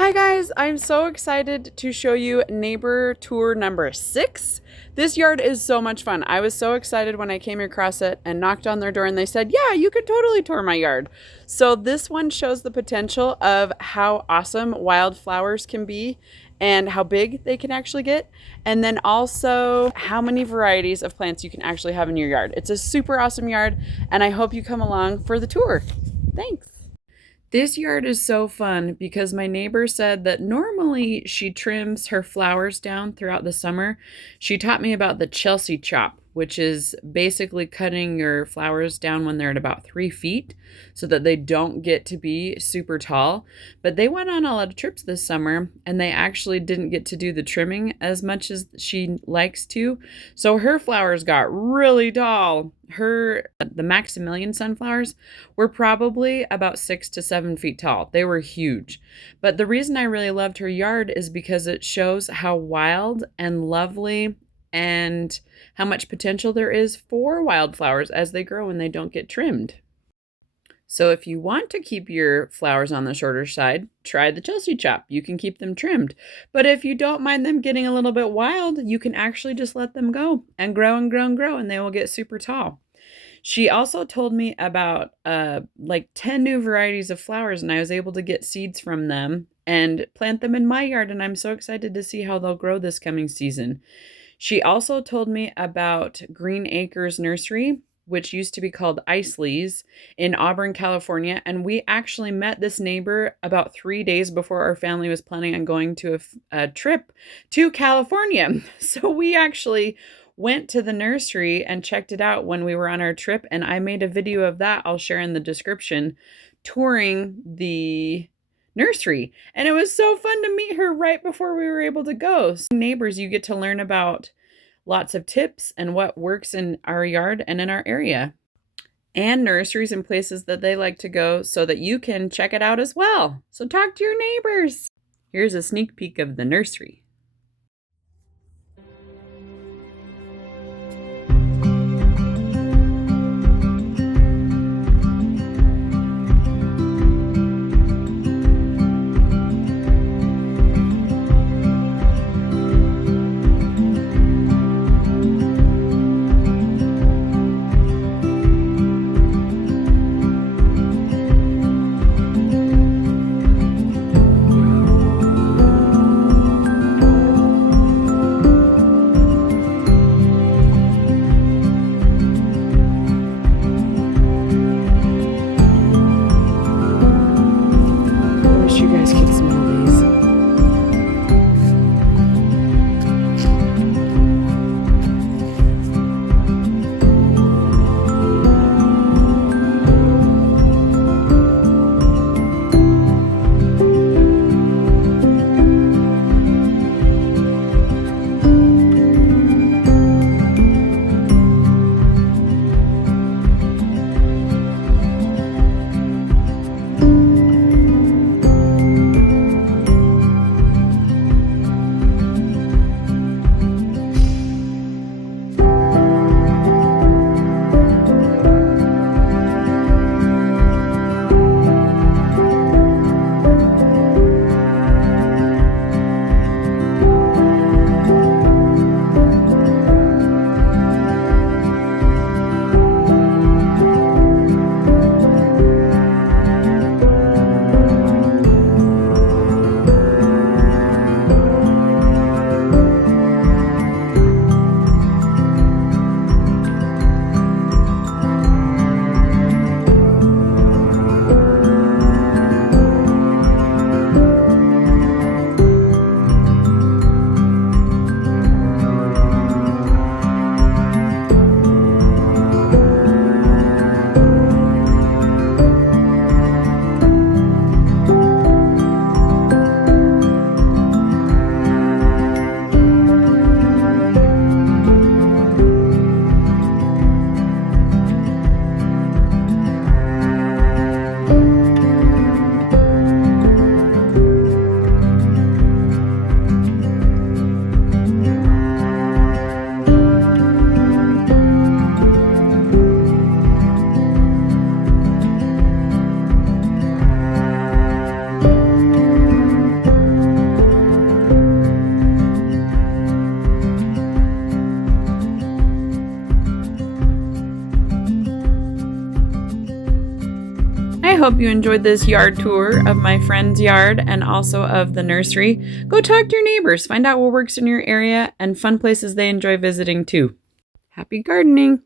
Hi guys, I'm so excited to show you neighbor tour number 6. This yard is so much fun. I was so excited when I came across it and knocked on their door and they said, yeah, you could totally tour my yard. So this one shows the potential of how awesome wildflowers can be and how big they can actually get, and then also how many varieties of plants you can actually have in your yard. It's a super awesome yard and I hope you come along for the tour. Thanks. This yard is so fun because my neighbor said that normally she trims her flowers down throughout the summer. She taught me about the Chelsie chop, which is basically cutting your flowers down when they're at about 3 feet so that they don't get to be super tall. But they went on a lot of trips this summer and they actually didn't get to do the trimming as much as she likes to. So her flowers got really tall. The Maximilian sunflowers were probably about 6 to 7 feet tall. They were huge. But the reason I really loved her yard is because it shows how wild and lovely and how much potential there is for wildflowers as they grow and they don't get trimmed. So if you want to keep your flowers on the shorter side, try the Chelsie chop. You can keep them trimmed. But if you don't mind them getting a little bit wild, you can actually just let them go and grow and grow and grow, and they will get super tall. She also told me about like 10 new varieties of flowers, and I was able to get seeds from them and plant them in my yard, and I'm so excited to see how they'll grow this coming season. She also told me about Green Acres Nursery, which used to be called Isley's in Auburn, California. And we actually met this neighbor about 3 days before our family was planning on going to a trip to California. So we actually went to the nursery and checked it out when we were on our trip. And I made a video of that I'll share in the description, touring the nursery. And it was so fun to meet her right before we were able to go. So neighbors, you get to learn about lots of tips and what works in our yard and in our area, and nurseries and places that they like to go so that you can check it out as well. So talk to your neighbors. Here's a sneak peek of the nursery. hope you enjoyed this yard tour of my friend's yard and also of the nursery. Go talk to your neighbors, find out what works in your area and fun places they enjoy visiting too. Happy gardening!